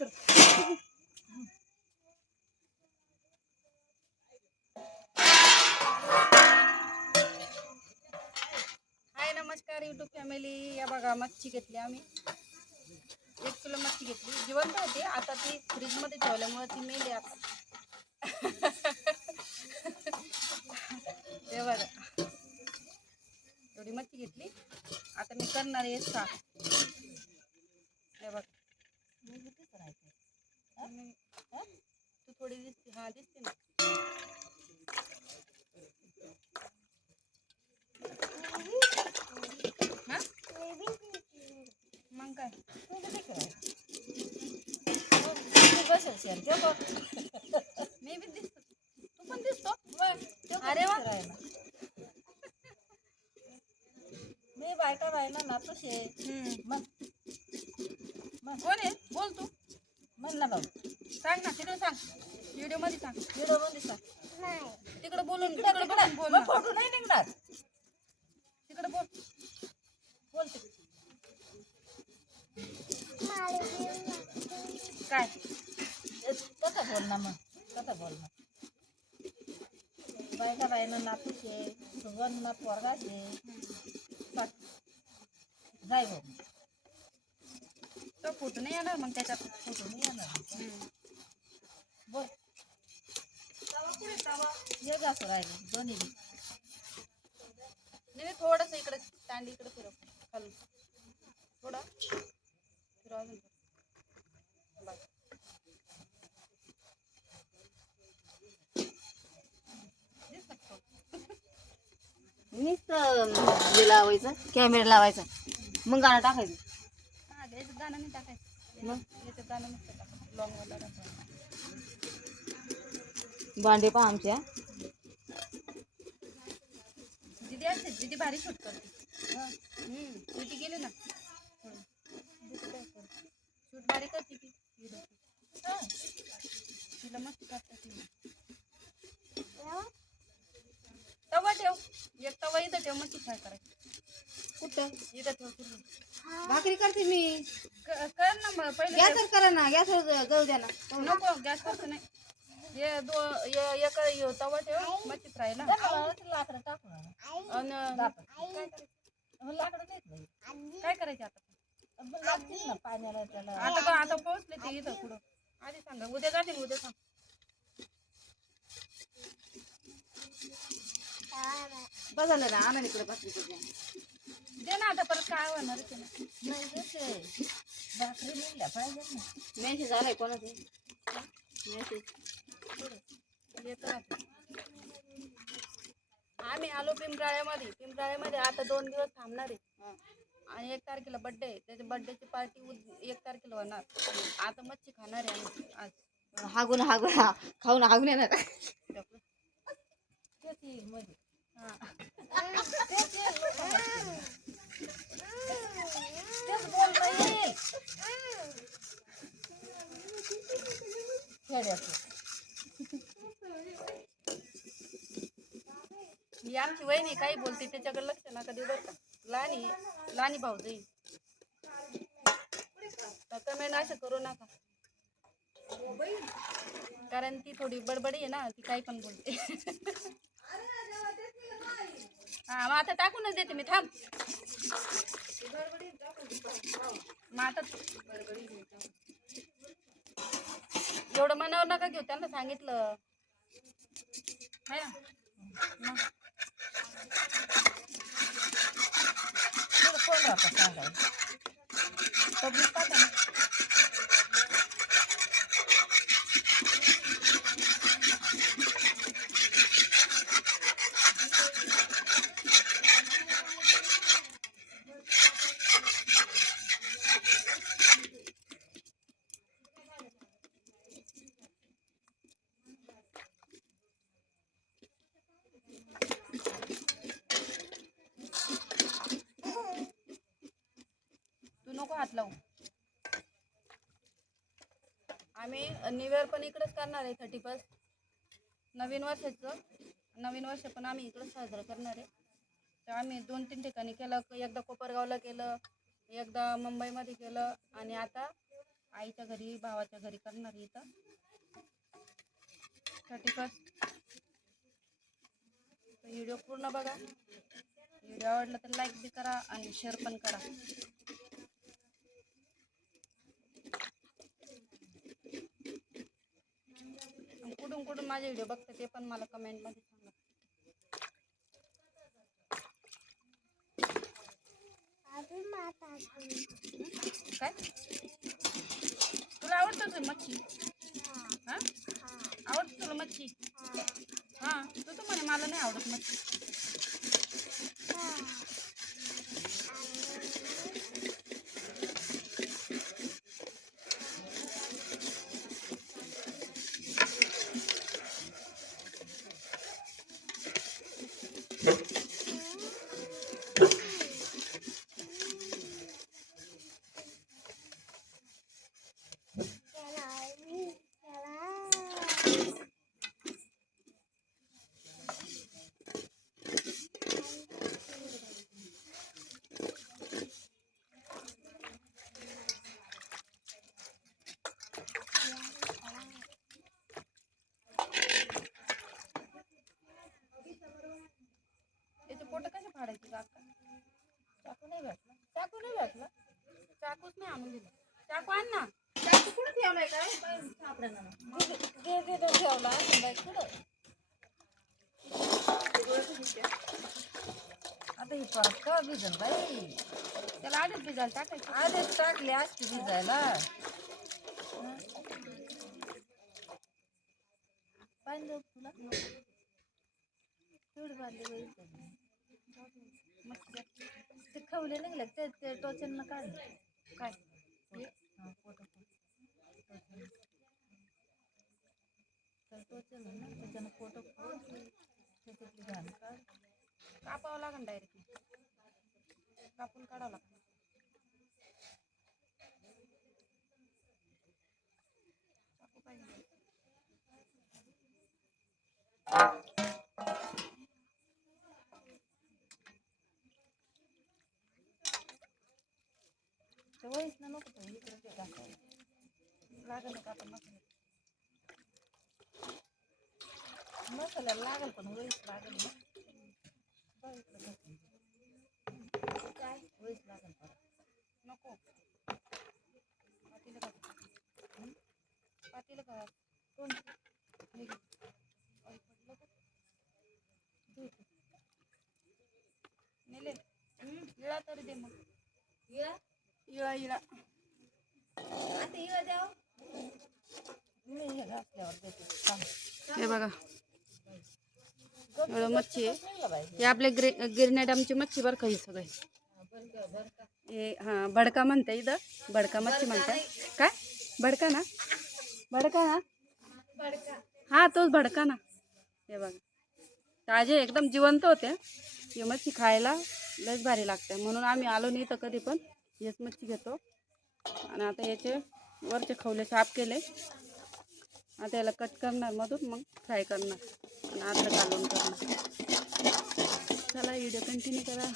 हाय नमस्कार YouTube family या बघा मच्छी घेतली आम्ही. एक किलो मच्छी घेतली. जिवंत होती. आता ती फ्रीजमध्ये ठेवल्यामुळे ती मेली आता. ते बघा. एवढी मच्छी घेतली. आता मी करणार आहे साफ हे बघ. मी- हा? तू थोडी दिसते हा दिसते ना? मग काय मी बी दिसतो तू पण दिसतो अरे वा मी बायका बायना नातू शे हम्म. मग कोण आहे? बोल तू. म्हण ना भाऊ. सांग ना तिकडे सांग. व्हिडिओमध्ये सांग. व्हिडिओमध्ये सांग. तिकडे बोलून तिकडे बोलून बोल ना. फोटो नाही निघणार. तिकडे बोल. बोलते काय? कसं बोल ना मग. कसं बोल ना. बायका बायना नातू शे सुगंध पोरगा शे. जाय भाऊ. तो फोटो नाही येणार मग त्याच्यात. फोटो नाही येणार. बोल ये जास्त राहिले. दोन्ही. नाही थोडस इकडे स्टँड इकडे फिरव. खालून. थोडा. फिरव अजून? नुसतं हे लावायचं कॅमेरा लावायचा. मग गाणं टाकायचं. नाही टाकायचं? याच्यात नसतं टाकायचं. भांडे पहा आमच्या दीदी असते दीदी भारी शूट करते. हम्म, दीदी गेली ना. शूट भारी करते ती. हा. तिला मस्त करते ती. तवा ठेव. एक तवा इथं ठेव मच्छी फ्राय करायची. कुठं इथं भाकरी करते मी. क- कर ना मग पहिले गॅसवर करा ना गॅसवर जाऊ द्या ना. नको गॅस करतो नाही. हे दो हे- एक हे तवा ठेव मच्छी फ्रायला त्याला लाकडं टाकू. ना आणि लाकडं. काय करायचं? काय करायचं आता. लागतील ना पाण्याला त्याला आता का आता पोहोचले ते इथं पुढं. आधी सांगा उद्या जाते ना उद्या सांग. बस झालं ना आणा इकडे भाकरी करून दे ना आता परत काय होणार आहे ते ना. नाही जसे भाकरी निघल्या पाहिजेत ना. मेसेज आलाय कोणाचे? मेसेज येतं आता. आम्ही आलो पिंपराळ्यामध्ये. पिंपराळ्यामध्ये आता दोन दिवस थांबणार आहे. आणि एक तारखेला बड्डे आहे. त्याच्या बड्डेची पार्टी एक तारखेला होणार. आता मच्छी खाणार आहे आम्ही आज. हागून हागून हा- खाऊन हागून येणार. तेच येईल मध्ये. हा. तेच येईल. लोकांना. तेच बोलता येईल ही आमची वहिनी काही बोलते त्याच्याकडे लक्ष नका देऊ बरं का. लानी लहानी भाऊ जाईल कमेंट असं करू नका. कारण ती थोडी बडबडी आहे ना ती काही पण बोलते. हा मग आता टाकूनच देते मी थांब. एवढं मनावर नका घेऊ त्यांना सांगितलं. है ना? फोन राहता सांगायला. पब्लिक पाहता हात लावू. आम्ही न्यू इयर पण इकडेच करणार आहे थर्टी फर्स्ट नवीन वर्षाचं नवीन वर्ष पण आम्ही इकडेच साजरं करणार आहे. तर आम्ही दोन तीन ठिकाणी केलं एकदा कोपरगावला केलं एकदा मुंबईमध्ये केलं आणि आता आईच्या घरी भावाच्या घरी करणार आहे इथं. थर्टी फर्स्ट व्हिडिओ पूर्ण बघा. व्हिडिओ आवडला तर लाईक बी करा आणि शेअर पण करा आणि कुठून कुठून माझे व्हिडिओ बघते ते पण मला कमेंटमध्ये सांगा. काय? तुला आवडतं का मच्छी? हा. आवडतं तुला मच्छी? हा. तू तर म्हणे मला नाही आवडत मच्छी याचे पोट कसे फाडायचे काका चाकू नाही भेटला चाकू नाही भेटला चाकूच नाही आणून दिला. चाकू आण ना चाकू कुठे ठेवलाय काय दे ठेवला कुठं आता ही परत का भिजल बाई त्याला आधीच भिजायला टाकायचं आधीच टाकली असती भिजायला देऊ तुला तेवढी बादली बाई ते खवले निघले ते ते टोचन काढ काय फोटो काढ. तर टोचन ना त्याच्यानं फोटो काढ. त्याच्यातली घाण काढ. कापावं लागेल डायरेक्ट कापून काढावं लागतं चाकू पाहिजे ते ना नको ते इकडे ते टाकायला. लागेल ना मसाला? लागेल पण वहीच लागेल ना. इकडे काय वहीच लागेल परत. नको. पातीलं का? हं? का? कोण नेले. तरी दे मग. या इळा इळा. आता हे बघा. एवढं मच्छी आहे. हे आपले ग्रे गिरण्या डॅमची मच्छी बरं का ही सगळे. हे हां भडका म्हणते इथं. भडका मच्छी म्हणतात काय? भडका ना? भडका ना? हा तोच भडका ना. हे बघा. ताजे एकदम जिवंत होत्या ही मच्छी खायला लयच भारी लागते म्हणून आम्ही आलो नाही तर कधी पण. हेच मच्छी घेतो. आणि आता याचे वरचे खवले साफ केले. आता याला कट करणार मधून मग फ्राय करणार. आणि आता घालून करणार. चला व्हिडिओ कंटिन्यू करा.